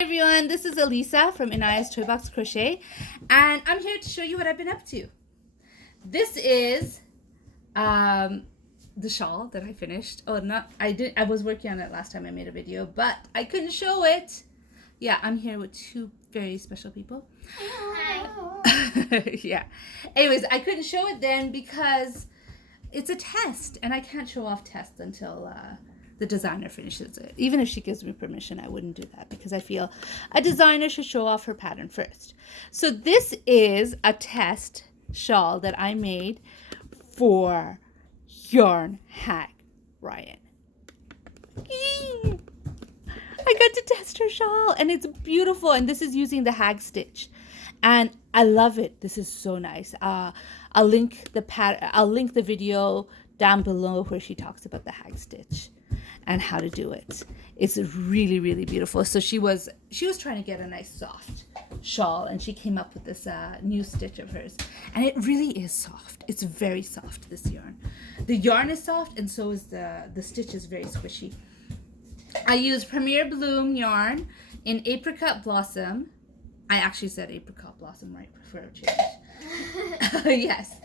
Everyone, this is Elisa from Inaya's Toy Box Crochet, and I'm here to show you what I've been up to. This is the shawl that I finished. I was working on it last time I made a video, but I couldn't show it. Yeah, I'm here with two very special people. Hi. Yeah. Anyways, I couldn't show it then because it's a test, and I can't show off tests until the designer finishes it. Even if she gives me permission, I wouldn't do that because I feel a designer should show off her pattern first. So this is a test shawl that I made for Yarn Hag Ryan. I got to test her shawl and it's beautiful, and this is using the hag stitch and I love it. This is so nice. I'll link the video down below where she talks about the hag stitch and how to do it. It's really, really beautiful. So she was trying to get a nice soft shawl, and she came up with this new stitch of hers, and it really is soft. It's very soft, this yarn. The yarn is soft, and so is the stitch is very squishy. I used Premier Bloom yarn in Apricot Blossom. I actually said Apricot Blossom right for a change. Yes,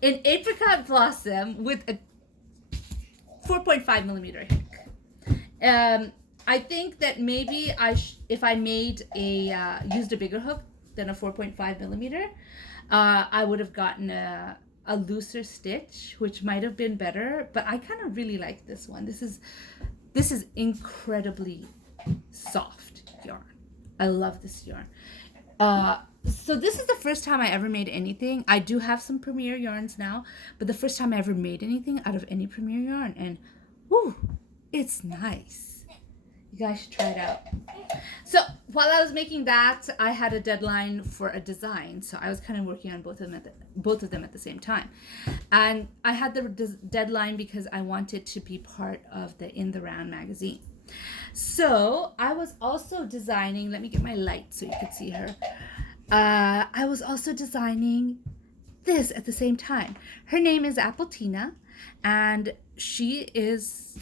in Apricot Blossom with a 4.5 millimeter hook. I think that maybe if I made used a bigger hook than a 4.5 millimeter, I would have gotten a looser stitch, which might have been better. But I kind of really like this one. This is incredibly soft yarn. I love this yarn. So this is the first time I ever made anything. I do have some Premier yarns now, but the first time I ever made anything out of any Premier yarn, and whoo, it's nice. You guys should try it out. So while I was making that, I had a deadline for a design, so I was kind of working on both of them at the same time. And I had the deadline because I wanted to be part of the In the Round magazine. So I was also designing, let me get my light so you could see her. I was also designing this at the same time. Her name is Apple Tina, and she is,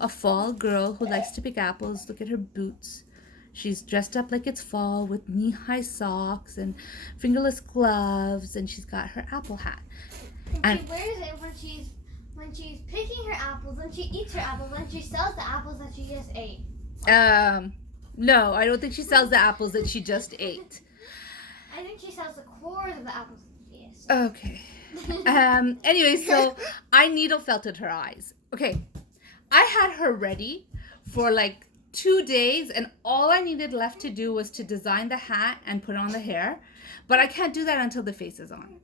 a fall girl who likes to pick apples. Look at her boots. She's dressed up like it's fall with knee-high socks and fingerless gloves, and she's got her apple hat. And she wears it when she's picking her apples, when she eats her apples, when she sells the apples that she just ate. No, I don't think she sells the apples that she just ate. I think she sells the cores of the apples that she ate. Okay. Anyway, so I needle felted her eyes. Okay. I had her ready for like 2 days, and all I needed left to do was to design the hat and put on the hair. But I can't do that until the face is on.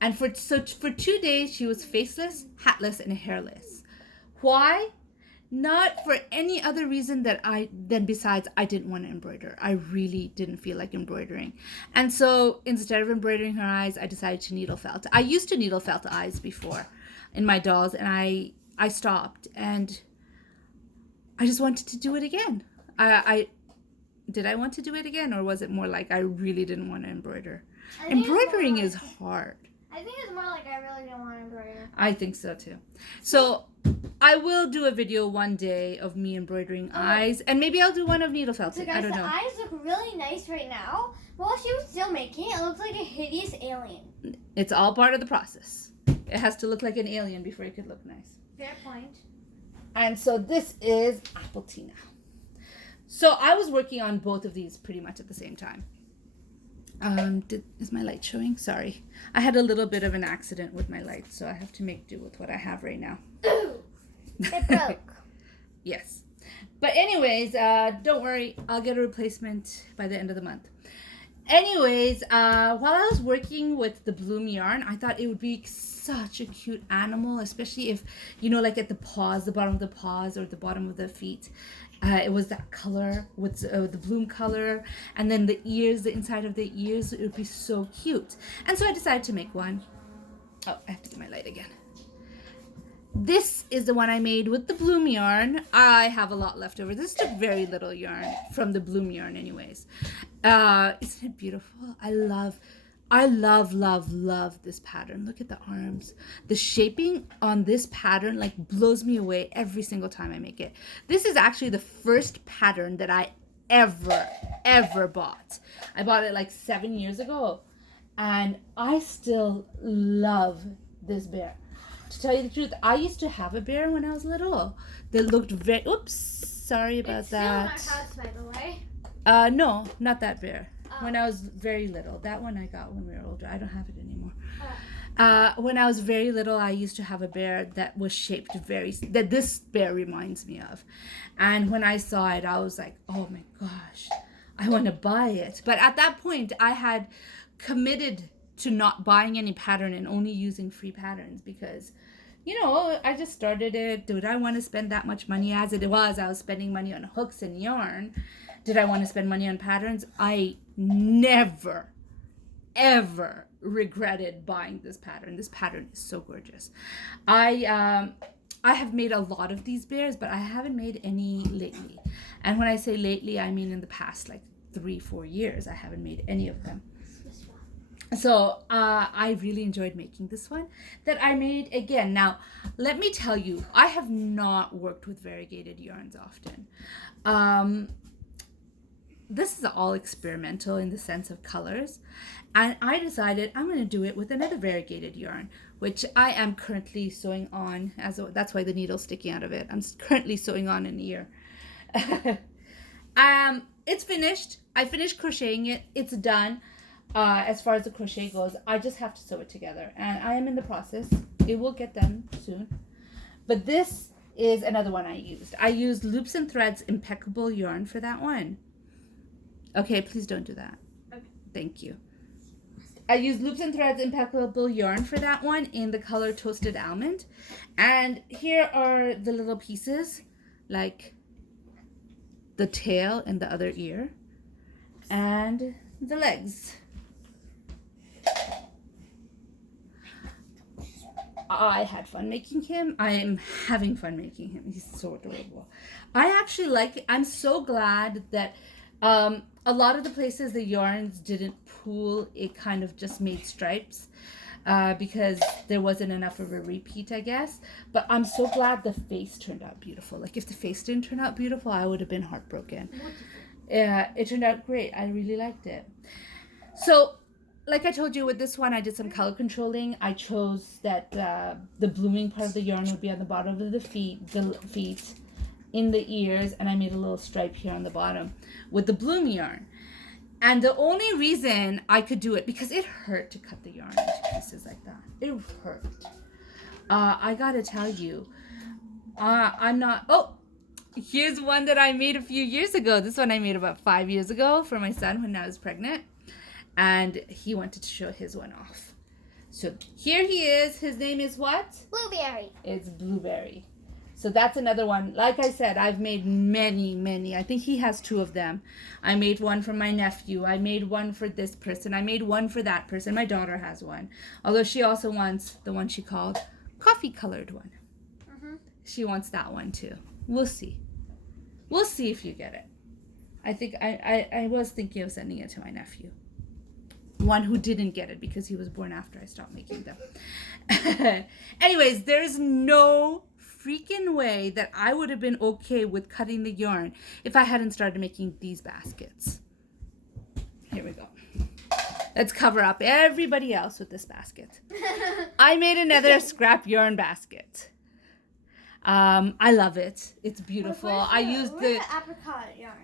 And for 2 days, she was faceless, hatless, and hairless. Why? Not for any other reason than besides I didn't want to embroider. I really didn't feel like embroidering. And so instead of embroidering her eyes, I decided to needle felt. I used to needle felt eyes before in my dolls, and I stopped, and I just wanted to do it again. Did I want to do it again, or was it more like I really didn't want to embroider? Embroidering is hard. I think it's more like I really didn't want to embroider. I think so too. So I will do a video one day of me embroidering eyes, and maybe I'll do one of needle felting. So guys, I don't know. the eyes look really nice right now. While she was still making it, it looks like a hideous alien. It's all part of the process. It has to look like an alien before it could look nice. Fair point. And so this is Apple Tina. So I was working on both of these pretty much at the same time. Is my light showing? Sorry. I had a little bit of an accident with my light, so I have to make do with what I have right now. Ooh, it broke. Yes. But anyways, don't worry. I'll get a replacement by the end of the month. Anyways, while I was working with the Bloom yarn, I thought it would be such a cute animal, especially if, like at the paws, the bottom of the paws or the bottom of the feet. It was that color with the Bloom color, and then the ears, the inside of the ears, it would be so cute. And so I decided to make one. Oh, I have to get my light again. This is the one I made with the Bloom yarn. I have a lot left over. This took very little yarn from the Bloom yarn anyways. Isn't it beautiful? I love I love, love, love this pattern. Look at the arms. The shaping on this pattern like blows me away every single time I make it. This is actually the first pattern that I ever bought. I bought it like 7 years ago, and I still love this bear. To tell you the truth, I used to have a bear when I was little that looked very, oops, sorry about it's that. Still in our house, by the way. No, not that bear. When I was very little. That one I got when we were older. I don't have it anymore. When I was very little, I used to have a bear that was shaped that this bear reminds me of. And when I saw it, I was like, oh my gosh, I want to buy it. But at that point, I had committed to not buying any pattern and only using free patterns because, you know, I just started it. Did I want to spend that much money? As it was, I was spending money on hooks and yarn. Did I want to spend money on patterns? I never, ever regretted buying this pattern. This pattern is so gorgeous. I have made a lot of these bears, but I haven't made any lately. And when I say lately, I mean in the past like 3-4 years. I haven't made any of them. So I really enjoyed making this one that I made again. Now, let me tell you, I have not worked with variegated yarns often. This is all experimental in the sense of colors. And I decided I'm going to do it with another variegated yarn, which I am currently sewing on. That's why the needle's sticking out of it. I'm currently sewing on an ear. It's finished. I finished crocheting it. It's done. As far as the crochet goes, I just have to sew it together, and I am in the process. It will get done soon. But this is another one I used. I used Loops and Threads Impeccable yarn for that one. Okay, please don't do that. Okay. Thank you. I used Loops and Threads Impeccable yarn for that one in the color Toasted Almond. And here are the little pieces, like the tail and the other ear, and the legs. I had fun making him. I am having fun making him. He's so adorable. I actually like it. I'm so glad that a lot of the places the yarns didn't pool. It kind of just made stripes because there wasn't enough of a repeat, I guess. But I'm so glad the face turned out beautiful. Like if the face didn't turn out beautiful, I would have been heartbroken. Yeah, it turned out great. I really liked it. So, like I told you, with this one, I did some color controlling. I chose that the blooming part of the yarn would be on the bottom of the feet, in the ears, and I made a little stripe here on the bottom with the bloom yarn. And the only reason I could do it, because it hurt to cut the yarn into pieces like that. It hurt. I gotta tell you, I'm not... Oh! Here's one that I made a few years ago. This one I made about 5 years ago for my son when I was pregnant. And he wanted to show his one off. So here he is. His name is what? Blueberry. It's Blueberry. So that's another one. Like I said, I've made many. I think he has 2 of them. I made one for my nephew. I made one for this person. I made one for that person. My daughter has one. Although she also wants the one she called coffee colored one. Mm-hmm. She wants that one too. We'll see. We'll see if you get it. I think I was thinking of sending it to my nephew. One who didn't get it because he was born after I stopped making them. Anyways, there's no freaking way that I would have been okay with cutting the yarn if I hadn't started making these baskets. Here we go. Let's cover up everybody else with this basket. I made another scrap yarn basket. I love it. It's beautiful. I used the apricot yarn.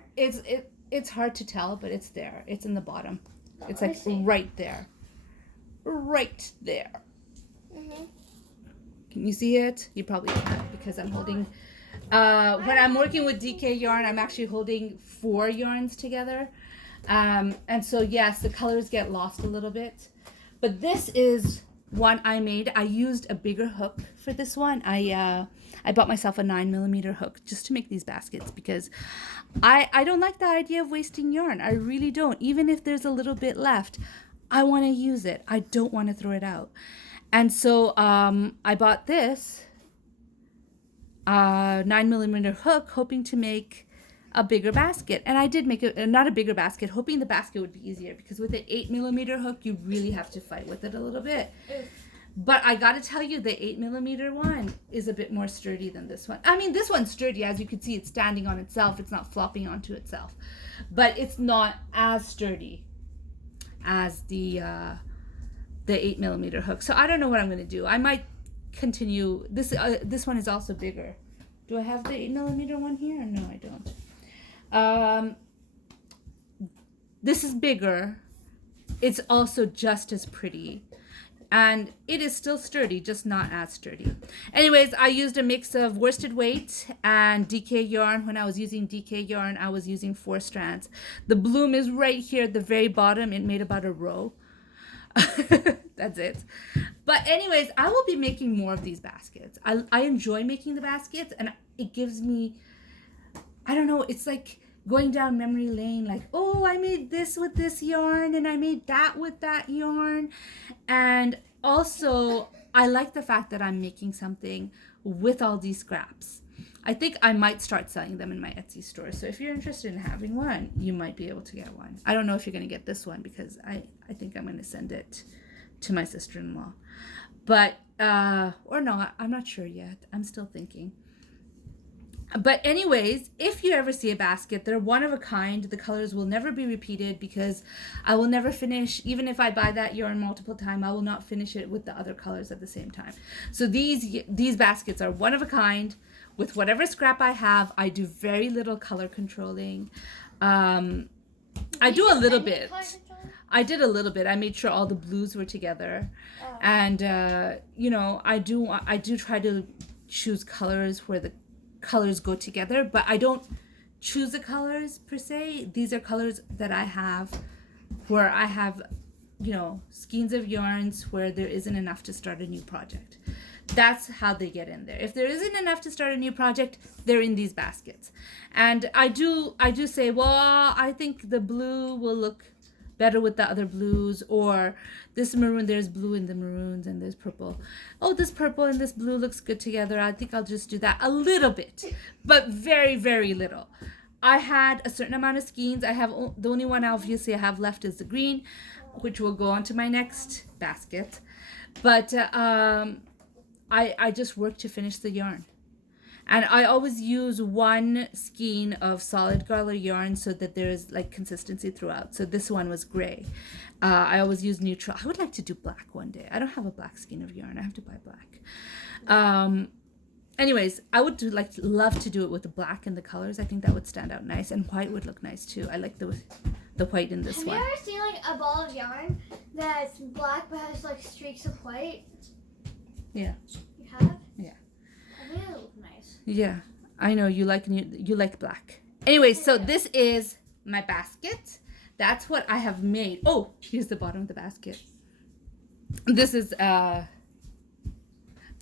It's hard to tell, but it's there. It's in the bottom. It's like right there. Right there. Mm-hmm. Can you see it? You probably can't because I'm holding... when I'm working with DK yarn, I'm actually holding 4 yarns together. And so, yes, the colors get lost a little bit. But this is one I made. I used a bigger hook for this one. I bought myself a 9mm hook just to make these baskets because I don't like the idea of wasting yarn. I really don't. Even if there's a little bit left, I want to use it. I don't want to throw it out. And so I bought this 9mm hook hoping to make a bigger basket. And I did make not a bigger basket, hoping the basket would be easier because with an 8mm hook, you really have to fight with it a little bit. But I gotta tell you, the 8mm one is a bit more sturdy than this one. I mean, this one's sturdy. As you can see, it's standing on itself. It's not flopping onto itself. But it's not as sturdy as the 8mm hook. So I don't know what I'm gonna do. I might continue. This one is also bigger. Do I have the 8mm one here? No, I don't. This is bigger. It's also just as pretty. And it is still sturdy, just not as sturdy. Anyways, I used a mix of worsted weight and DK yarn. When I was using DK yarn, I was using 4 strands. The bloom is right here at the very bottom. It made about a row. That's it. But anyways, I will be making more of these baskets. I enjoy making the baskets, and it gives me, I don't know, it's like going down memory lane, like, oh, I made this with this yarn and I made that with that yarn. And also, I like the fact that I'm making something with all these scraps. I think I might start selling them in my Etsy store. So if you're interested in having one, you might be able to get one. I don't know if you're going to get this one because I think I'm going to send it to my sister-in-law. But, or no, I'm not sure yet. I'm still thinking. But anyways, if you ever see a basket, they're one of a kind. The colors will never be repeated because I will never finish. Even if I buy that yarn multiple times, I will not finish it with the other colors at the same time. So these baskets are one of a kind. With whatever scrap I have, I do very little color controlling. I do a little bit. I did a little bit. I made sure all the blues were together. Oh. And, you know, I do try to choose colors where the colors go together, but I don't choose the colors per se. These are colors that I have where I have, you know, skeins of yarns where there isn't enough to start a new project. That's how they get in there. If there isn't enough to start a new project, they're in these baskets. And I do say, well, I think the blue will look better with the other blues, or this maroon, there's blue in the maroons and there's purple. Oh, this purple and this blue looks good together. I think I'll just do that a little bit, but very, very little. I had a certain amount of skeins. I have the only one obviously I have left is the green, which will go on to my next basket. But I just work to finish the yarn. And I always use one skein of solid garler yarn so that there is like consistency throughout. So this one was gray. I always use neutral. I would like to do black one day. I don't have a black skein of yarn. I have to buy black. Anyways, I would love to do it with the black and the colors. I think that would stand out nice, and white would look nice too. I like the white in this one. Have you ever seen like a ball of yarn that's black but has like streaks of white? Yeah. You have? Yeah. I think it would look nice. Yeah, I know you like black. Anyways, so this is my basket. That's what I have made. Oh, here's the bottom of the basket. This is I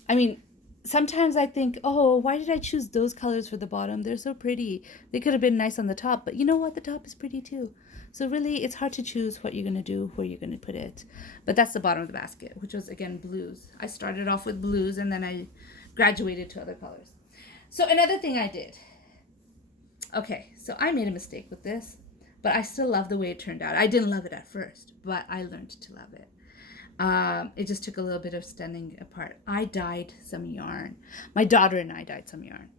mean, sometimes I think, oh, why did I choose those colors for the bottom? They're so pretty. They could have been nice on the top, but you know what? The top is pretty too. So really, it's hard to choose what you're going to do, where you're going to put it. But that's the bottom of the basket, which was, again, blues. I started off with blues, and then I graduated to other colors. So another thing I did. Okay, so I made a mistake with this, but I still love the way it turned out. I didn't love it at first, but I learned to love it. It just took a little bit of standing apart. I dyed some yarn. My daughter and I dyed some yarn.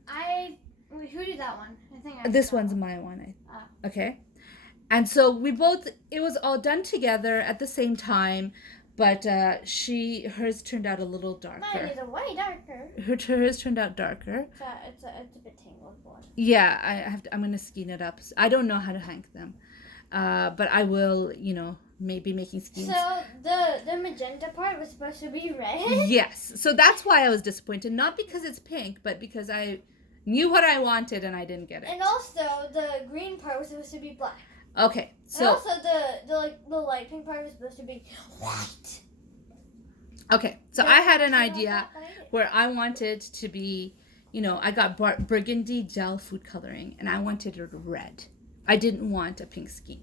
Who did that one? I think this one's my one. Okay. And so it was all done together at the same time, but hers turned out a little darker. Mine is way darker. Hers turned out darker. It's a bit tangled one. Yeah, I'm going to skein it up. I don't know how to hang them, but I will, maybe making skeins. So the magenta part was supposed to be red? Yes. So that's why I was disappointed. Not because it's pink, but because I knew what I wanted and I didn't get it. And also the green part was supposed to be black. Okay. So and also the light pink part was supposed to be white. Okay. So I had an idea where I wanted to be, I got burgundy gel food coloring and I wanted it red. I didn't want a pink skein.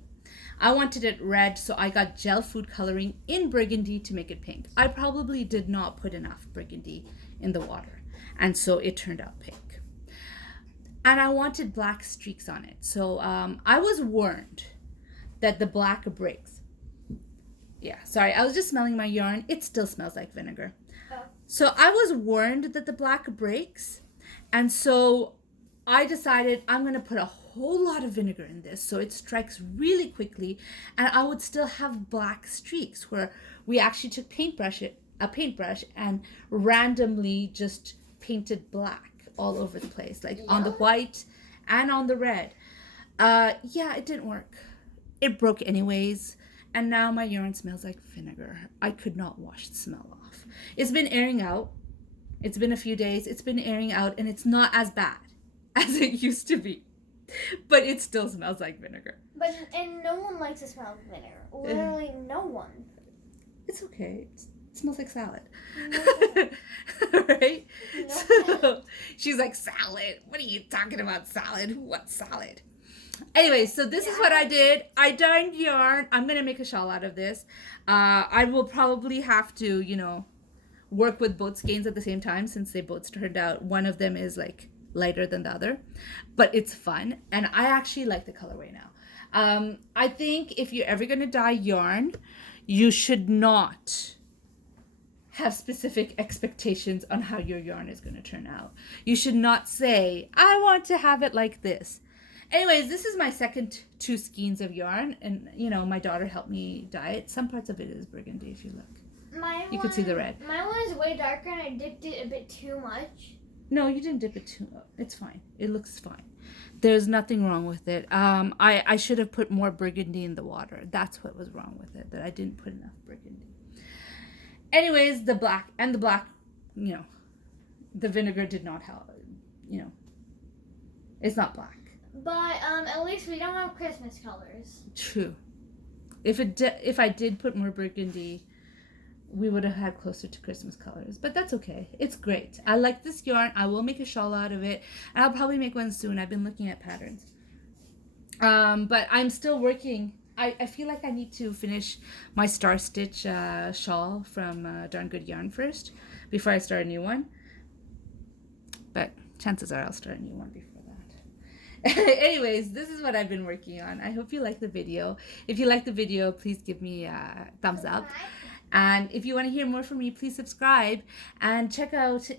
I wanted it red, so I got gel food coloring in burgundy to make it pink. I probably did not put enough burgundy in the water, and so it turned out pink. And I wanted black streaks on it. So I was warned that the black breaks. Yeah, sorry, I was just smelling my yarn. It still smells like vinegar. Oh. So I was warned that the black breaks, and so I decided I'm going to put a whole lot of vinegar in this so it strikes really quickly, and I would still have black streaks where we actually took a paintbrush and randomly just painted black all over the place, like on the white and on the red. Yeah, it didn't work. It broke anyways, and now my yarn smells like vinegar. I could not wash the smell off. It's been airing out. It's been a few days. It's been airing out, and it's not as bad as it used to be. But it still smells like vinegar. And no one likes the smell of vinegar. Literally no one. It's okay. It smells like salad. No. Right? No. So she's like, salad? What are you talking about, salad? What salad? Anyway, so this is what I did. I dyed yarn. I'm going to make a shawl out of this. I will probably have to, work with both skeins at the same time since they both turned out. One of them is like lighter than the other, but it's fun. And I actually like the colorway now. I think if you're ever going to dye yarn, you should not have specific expectations on how your yarn is going to turn out. You should not say, I want to have it like this. Anyways, this is my second 2 skeins of yarn, and my daughter helped me dye it. Some parts of it is burgundy if you look. You can see the red. My one is way darker and I dipped it a bit too much. No, you didn't dip it too much. It's fine. It looks fine. There's nothing wrong with it. I should have put more burgundy in the water. That's what was wrong with it, that I didn't put enough burgundy. Anyways, the black, the vinegar did not help, it's not black. But at least we don't have Christmas colors. True. If I did put more burgundy, we would have had closer to Christmas colors. But that's okay. It's great. I like this yarn. I will make a shawl out of it. And I'll probably make one soon. I've been looking at patterns. But I'm still working. I feel like I need to finish my Star Stitch shawl from Darn Good Yarn first before I start a new one. But chances are I'll start a new one before that. Anyways, this is what I've been working on. I hope you like the video. If you like the video, please give me a thumbs up. And if you want to hear more from me, please subscribe and check out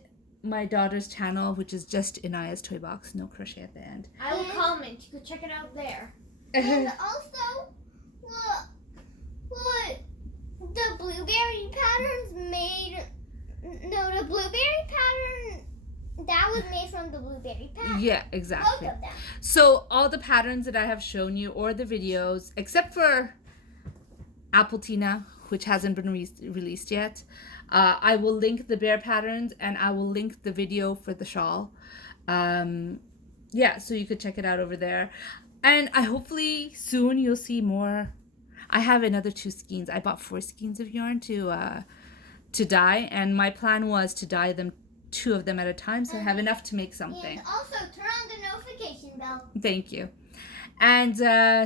my daughter's channel, which is just Inaya's Toy Box, no crochet at the end. I will comment. You can check it out there. And also, look, the blueberry patterns made. No, the blueberry pattern that was made from the blueberry pattern. Yeah, exactly. Both of them. So all the patterns that I have shown you, or the videos, except for Apple Tina, which hasn't been released yet, I will link the bear patterns and I will link the video for the shawl. Yeah, so you could check it out over there. And hopefully soon you'll see more. I have another 2 skeins. I bought 4 skeins of yarn to dye, and my plan was to dye them 2 of them at a time, so I have enough to make something. And also turn on the notification bell. Thank you. And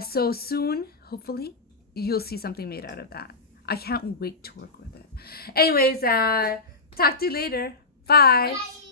so soon, hopefully, you'll see something made out of that. I can't wait to work with it. Anyways, talk to you later. Bye. Bye.